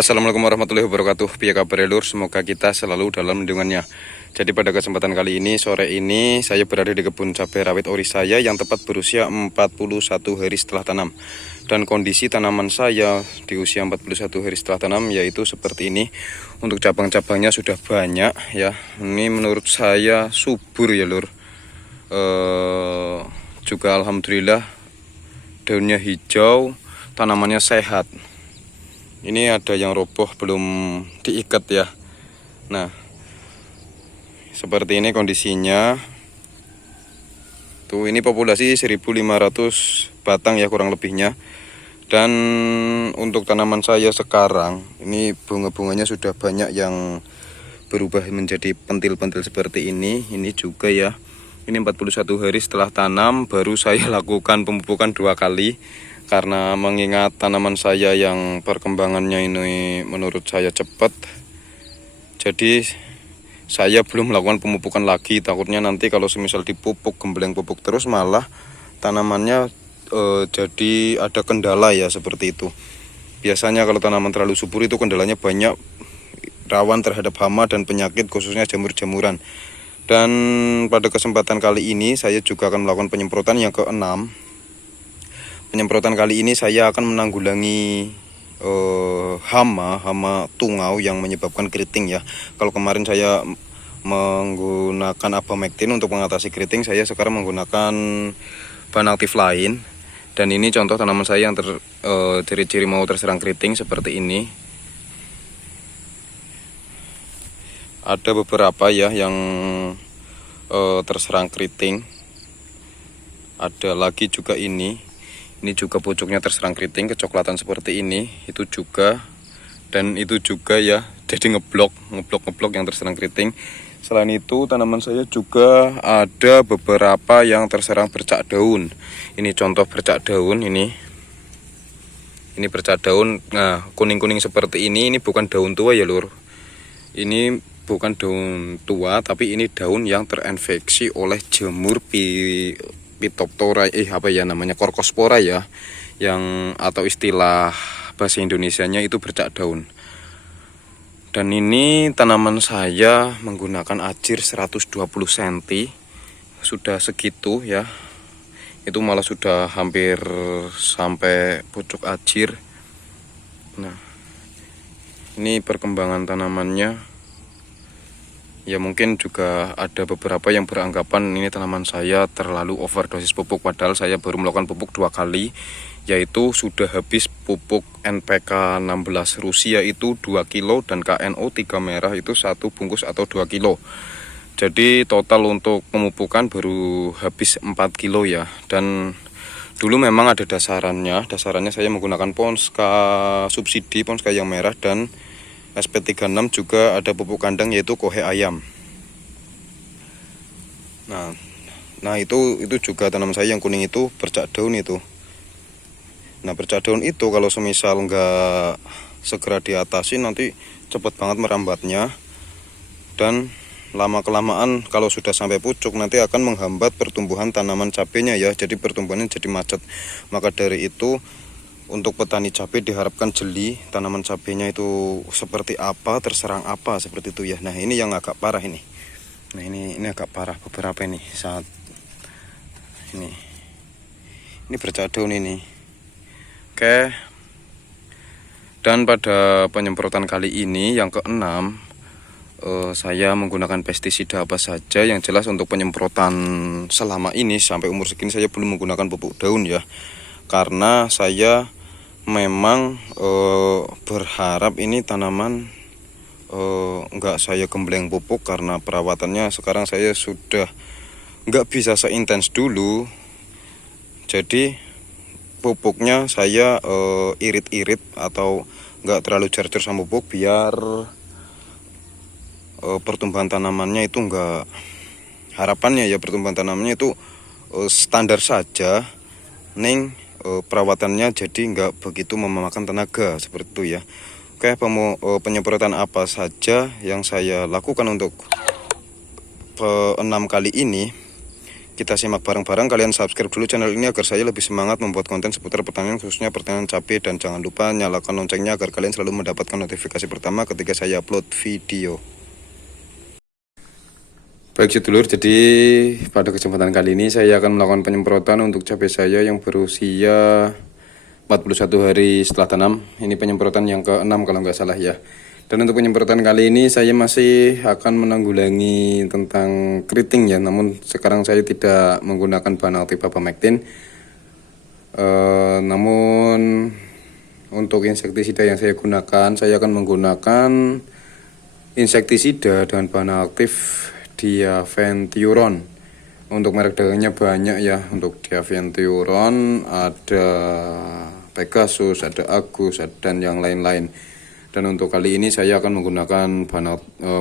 Assalamualaikum warahmatullahi wabarakatuh. Piye kabar lur? Semoga kita selalu dalam lindungannya. Jadi pada kesempatan kali ini, sore ini saya berada di kebun cabai rawit ori saya yang tepat berusia 41 hari setelah tanam. Dan kondisi tanaman saya di usia 41 hari setelah tanam yaitu seperti ini. Untuk cabang-cabangnya sudah banyak ya. Ini menurut saya subur ya lur. Juga alhamdulillah daunnya hijau, tanamannya sehat. Ini ada yang roboh belum diikat ya. Nah, seperti ini kondisinya. Tuh, ini populasi 1500 batang ya kurang lebihnya. Dan untuk tanaman saya sekarang, ini bunga-bunganya sudah banyak yang berubah menjadi pentil-pentil seperti ini. Ini juga ya. Ini 41 hari setelah tanam baru saya lakukan pemupukan 2 kali. Karena mengingat tanaman saya yang perkembangannya ini menurut saya cepat, jadi saya belum melakukan pemupukan lagi. Takutnya nanti kalau semisal dipupuk, gembleng pupuk terus malah tanamannya jadi ada kendala ya seperti itu. Biasanya kalau tanaman terlalu subur itu kendalanya banyak, rawan terhadap hama dan penyakit khususnya jamur-jamuran. Dan pada kesempatan kali ini saya juga akan melakukan penyemprotan yang ke-6. Penyemprotan kali ini saya akan menanggulangi hama tungau yang menyebabkan keriting ya. Kalau kemarin saya menggunakan abamectin untuk mengatasi keriting, saya sekarang menggunakan bahan aktif lain. Dan ini contoh tanaman saya yang ciri-ciri mau terserang keriting seperti ini. Ada beberapa ya yang terserang keriting. Ada lagi juga ini. Ini juga pucuknya terserang keriting, kecoklatan seperti ini, itu juga. Dan itu juga ya, jadi ngeblok yang terserang keriting. Selain itu tanaman saya juga ada beberapa yang terserang bercak daun. Ini contoh bercak daun ini. Ini bercak daun, nah kuning-kuning seperti ini bukan daun tua ya lur. Ini bukan daun tua, tapi ini daun yang terinfeksi oleh jamur Phytophthora, Corcospora ya, yang atau istilah bahasa Indonesianya itu bercak daun. Dan ini tanaman saya menggunakan ajir 120 cm, sudah segitu ya. Itu malah sudah hampir sampai pucuk ajir. Nah, ini perkembangan tanamannya. Ya mungkin juga ada beberapa yang beranggapan ini tanaman saya terlalu overdosis pupuk, padahal saya baru melakukan pupuk 2 kali, yaitu sudah habis pupuk NPK 16 Rusia itu 2 kilo dan KNO 3 merah itu 1 bungkus atau 2 kilo. Jadi total untuk pemupukan baru habis 4 kilo ya. Dan dulu memang ada dasarannya saya menggunakan Ponska subsidi, Ponska yang merah, dan SP36 juga ada pupuk kandang yaitu kohe ayam. Nah itu juga tanaman saya yang kuning itu bercak daun itu. Nah bercak daun itu kalau semisal nggak segera diatasi nanti cepat banget merambatnya. Dan lama kelamaan kalau sudah sampai pucuk nanti akan menghambat pertumbuhan tanaman cabenya ya. Jadi pertumbuhannya jadi macet. Maka dari itu untuk petani cabai diharapkan jeli tanaman cabenya itu seperti apa, terserang apa, seperti itu ya. Nah ini yang agak parah ini. Nah ini agak parah beberapa ini saat ini bercak daun ini. Oke. Dan pada penyemprotan kali ini yang ke-6 saya menggunakan pestisida apa saja. Yang jelas untuk penyemprotan selama ini sampai umur segini saya belum menggunakan pupuk daun ya. Karena saya memang berharap ini tanaman enggak saya gembleng pupuk, karena perawatannya sekarang saya sudah enggak bisa seintens dulu. Jadi pupuknya saya irit-irit atau enggak terlalu jar-jar sama pupuk biar pertumbuhan tanamannya itu enggak, harapannya ya pertumbuhan tanamannya itu standar saja, perawatannya jadi nggak begitu memakan tenaga seperti itu ya. Oke, penyemprotan apa saja yang saya lakukan untuk 6 kali ini. kita simak bareng-bareng. Kalian subscribe dulu channel ini agar saya lebih semangat membuat konten seputar pertanian, khususnya pertanian cabai. Dan jangan lupa nyalakan loncengnya agar kalian selalu mendapatkan notifikasi pertama ketika saya upload video. Baik sedulur, jadi pada kesempatan kali ini saya akan melakukan penyemprotan untuk cabai saya yang berusia 41 hari setelah tanam. Ini penyemprotan yang ke-6 kalau nggak salah ya. Dan untuk penyemprotan kali ini saya masih akan menanggulangi tentang keriting ya. Namun sekarang saya tidak menggunakan bahan aktif abamectin. Namun untuk insektisida yang saya gunakan, saya akan menggunakan insektisida dengan bahan aktif Diaventuron. Untuk merek dagangnya banyak ya. Untuk Diaventuron ada Pegasus, ada Agus, dan yang lain-lain. Dan untuk kali ini saya akan menggunakan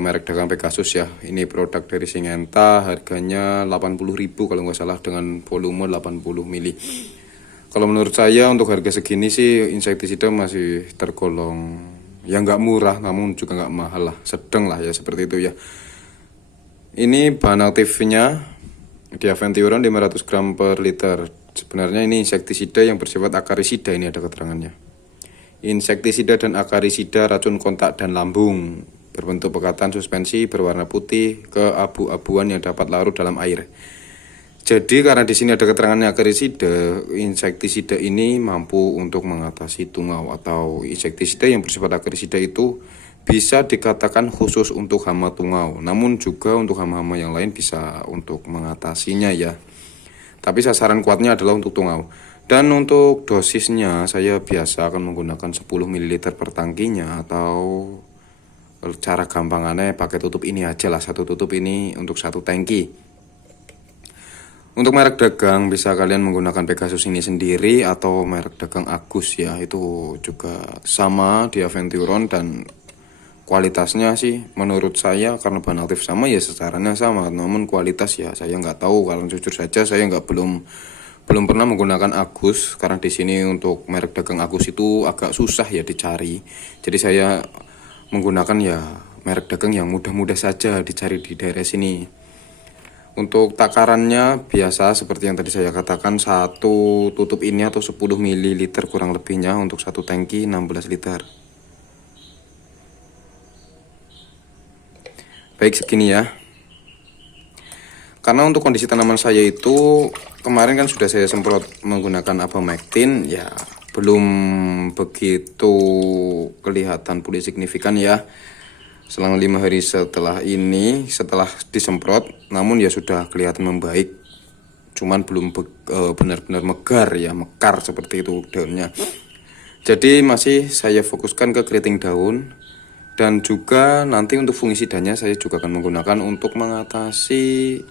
merek dagang Pegasus ya. Ini produk dari Syngenta, harganya 80.000 kalau nggak salah, dengan volume 80 mili. Kalau menurut saya untuk harga segini sih insektisida masih tergolong ya nggak murah, namun juga nggak mahal lah, sedang lah ya, seperti itu ya. Ini bahan aktifnya Diaventuron 500 gram per liter. Sebenarnya ini insektisida yang bersifat akarisida, ini ada keterangannya. Insektisida dan akarisida racun kontak dan lambung, berbentuk pekatan suspensi berwarna putih keabu-abuan yang dapat larut dalam air. Jadi karena di sini ada keterangannya akarisida, insektisida ini mampu untuk mengatasi tungau, atau insektisida yang bersifat akarisida itu bisa dikatakan khusus untuk hama tungau, namun juga untuk hama-hama yang lain bisa untuk mengatasinya ya. Tapi sasaran kuatnya adalah untuk tungau. Dan untuk dosisnya saya biasa akan menggunakan 10 ml per tangkinya, atau cara gampangannya pakai tutup ini aja lah, satu tutup ini untuk satu tangki. Untuk merek dagang bisa kalian menggunakan Pegasus ini sendiri atau merek dagang Agus ya, itu juga sama Diaventuron, dan kualitasnya sih menurut saya karena bahan aktif sama ya sasarannya sama, namun kualitas ya saya nggak tahu. Kalau jujur saja saya belum pernah menggunakan Agus, karena di sini untuk merek dagang Agus itu agak susah ya dicari. Jadi saya menggunakan ya merek dagang yang mudah-mudah saja dicari di daerah sini. Untuk takarannya biasa seperti yang tadi saya katakan, satu tutup ini atau 10 ml kurang lebihnya untuk satu tangki 16 liter. Baik, segini ya. Karena untuk kondisi tanaman saya itu kemarin kan sudah saya semprot menggunakan abamectin ya, belum begitu kelihatan pulih signifikan ya selang 5 hari setelah ini, setelah disemprot. Namun ya sudah kelihatan membaik, cuman belum benar-benar mekar seperti itu daunnya. Jadi masih saya fokuskan ke keriting daun. Dan juga nanti untuk fungisidanya saya juga akan menggunakan untuk mengatasi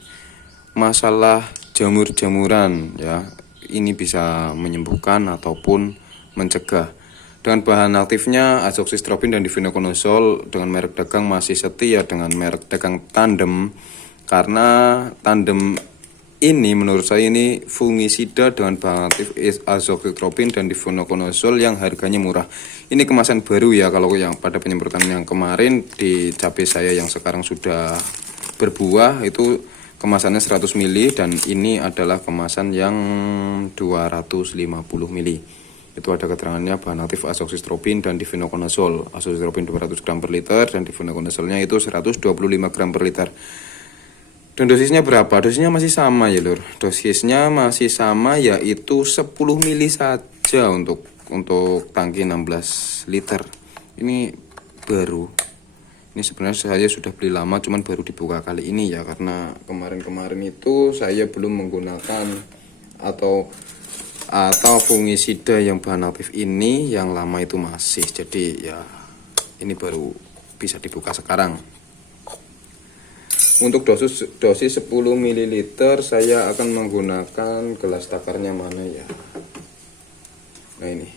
masalah jamur-jamuran ya. Ini bisa menyembuhkan ataupun mencegah. Dengan bahan aktifnya azoxystrobin dan difenoconazole, dengan merek dagang masih setia dengan merek dagang Tandem, karena Tandem ini menurut saya ini fungisida dengan bahan aktif azoxystrobin dan difenoconazole yang harganya murah. Ini kemasan baru ya, kalau yang pada penyemprotan yang kemarin di cabai saya yang sekarang sudah berbuah itu kemasannya 100 ml, dan ini adalah kemasan yang 250 ml. Itu ada keterangannya bahan aktif azoxystrobin dan difenoconazole. Azoxystrobin 200 gram per liter dan difenoconazole-nya itu 125 gram per liter. Dan dosisnya berapa? Dosisnya masih sama ya lur. Dosisnya masih sama, yaitu 10 ml saja untuk tangki 16 liter. Ini baru. Ini sebenarnya saya sudah beli lama, cuman baru dibuka kali ini ya, karena kemarin-kemarin itu saya belum menggunakan atau fungisida yang bahan aktif ini, yang lama itu masih. Jadi ya ini baru bisa dibuka sekarang. Untuk dosis 10 ml saya akan menggunakan gelas takarnya mana ya. Nah ini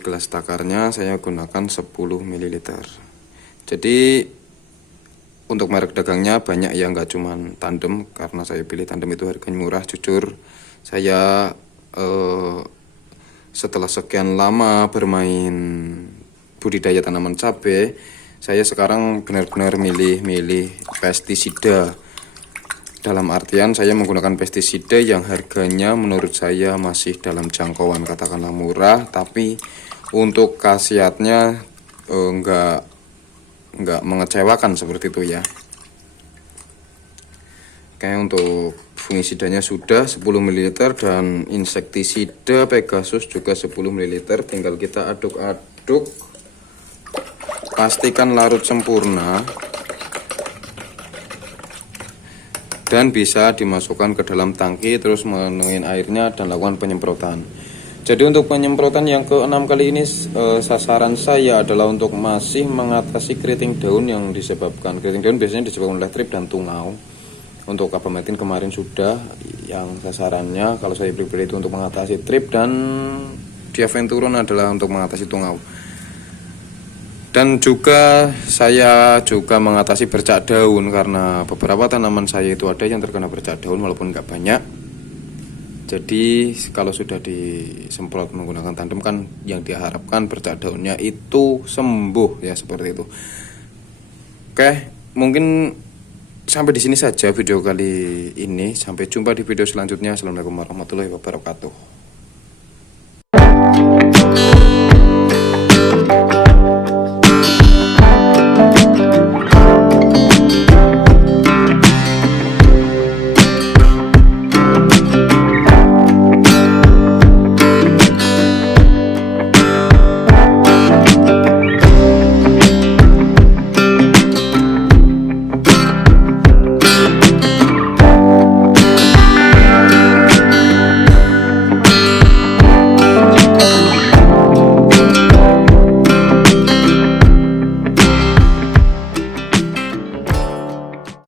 gelas takarnya saya gunakan 10 ml. Jadi untuk merek dagangnya banyak ya, nggak cuman Tandem. Karena saya pilih Tandem itu harganya murah. Jujur saya setelah sekian lama bermain budidaya tanaman cabai, saya sekarang benar-benar milih pestisida. Dalam artian saya menggunakan pestisida yang harganya menurut saya masih dalam jangkauan, katakanlah murah, tapi untuk khasiatnya enggak mengecewakan seperti itu ya. Oke, untuk fungisidanya sudah 10 ml dan insektisida Pegasus juga 10 ml. Tinggal kita aduk-aduk, pastikan larut sempurna dan bisa dimasukkan ke dalam tangki, terus menuin airnya dan lakukan penyemprotan. Jadi untuk penyemprotan yang ke-6 kali ini sasaran saya adalah untuk masih mengatasi keriting daun yang disebabkan. Keriting daun biasanya disebabkan oleh trip dan tungau. Untuk Carbametin kemarin sudah, yang sasarannya kalau saya pribadi itu untuk mengatasi trip, dan Diaventuron adalah untuk mengatasi tungau. Dan juga saya juga mengatasi bercak daun, karena beberapa tanaman saya itu ada yang terkena bercak daun walaupun nggak banyak. Jadi kalau sudah disemprot menggunakan tandem kan yang diharapkan bercak daunnya itu sembuh ya, seperti itu. Oke, mungkin sampai di sini saja video kali ini. Sampai jumpa di video selanjutnya. Assalamualaikum warahmatullahi wabarakatuh.